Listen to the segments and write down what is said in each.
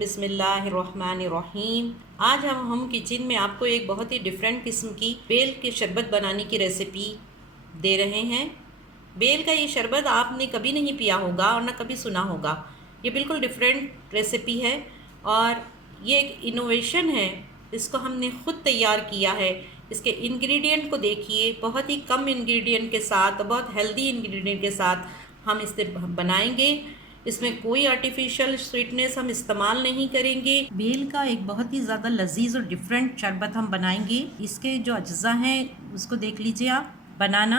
बिस्मिल्लाहिर्रहमानिर्रहीम। आज हम किचन में आपको एक बहुत ही डिफरेंट किस्म की बेल के शरबत बनाने की रेसिपी दे रहे हैं। बेल का ये शरबत आपने कभी नहीं पिया होगा और ना कभी सुना होगा। ये बिल्कुल डिफरेंट रेसिपी है और ये एक इनोवेशन है। इसको हमने ख़ुद तैयार किया है। इसके इंग्रेडिएंट को देखिए, बहुत ही कम इंग्रेडिएंट के साथ, बहुत हेल्दी इंग्रेडिएंट के साथ हम इसे बनाएंगे। इसमें कोई आर्टिफिशियल स्वीटनेस हम इस्तेमाल नहीं करेंगे। बेल का एक बहुत ही ज़्यादा लजीज और डिफरेंट शरबत हम बनाएंगे। इसके जो अज्जा हैं उसको देख लीजिए आप। बनाना,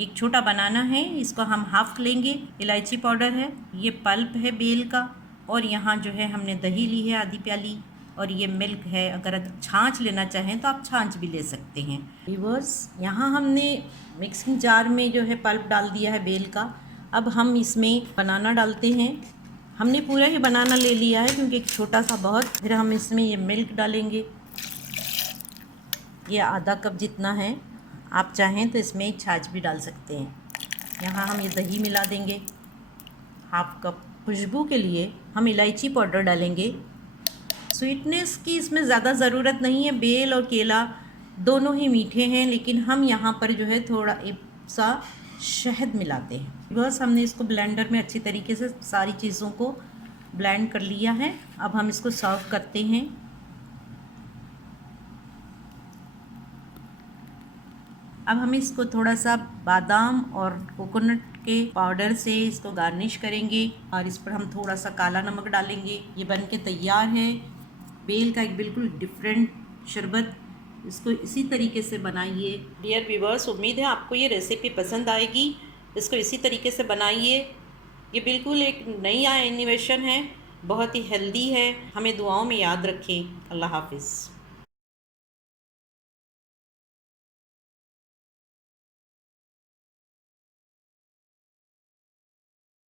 एक छोटा बनाना है, इसको हम हाफ लेंगे। इलायची पाउडर है, ये पल्प है बेल का, और यहाँ जो है हमने दही ली है आधी प्याली, और ये मिल्क है। अगर छाछ लेना चाहें तो आप छाछ भी ले सकते हैं। व्यूअर्स, यहाँ हमने मिक्सिंग जार में जो है पल्प डाल दिया है बेल का। अब हम इसमें बनाना डालते हैं। हमने पूरा ही बनाना ले लिया है क्योंकि एक छोटा सा बहुत। फिर हम इसमें ये मिल्क डालेंगे, ये आधा कप जितना है। आप चाहें तो इसमें छाछ भी डाल सकते हैं। यहाँ हम ये दही मिला देंगे हाफ कप। खुशबू के लिए हम इलायची पाउडर डालेंगे। स्वीटनेस की इसमें ज़्यादा ज़रूरत नहीं है। बेल और केला दोनों ही मीठे हैं, लेकिन हम यहाँ पर जो है थोड़ा एक सा शहद मिलाते हैं। बस हमने इसको ब्लेंडर में अच्छी तरीके से सारी चीज़ों को ब्लेंड कर लिया है। अब हम इसको सर्व करते हैं। अब हम इसको थोड़ा सा बादाम और कोकोनट के पाउडर से इसको गार्निश करेंगे और इस पर हम थोड़ा सा काला नमक डालेंगे। ये बन के तैयार है बेल का एक बिल्कुल डिफरेंट शरबत। इसको इसी तरीके से बनाइए। डियर व्यूअर्स, उम्मीद है आपको ये रेसिपी पसंद आएगी। इसको इसी तरीके से बनाइए। ये बिल्कुल एक नई इनोवेशन है, बहुत ही हेल्दी है। हमें दुआओं में याद रखें। अल्लाह हाफिज़।